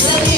Thank you.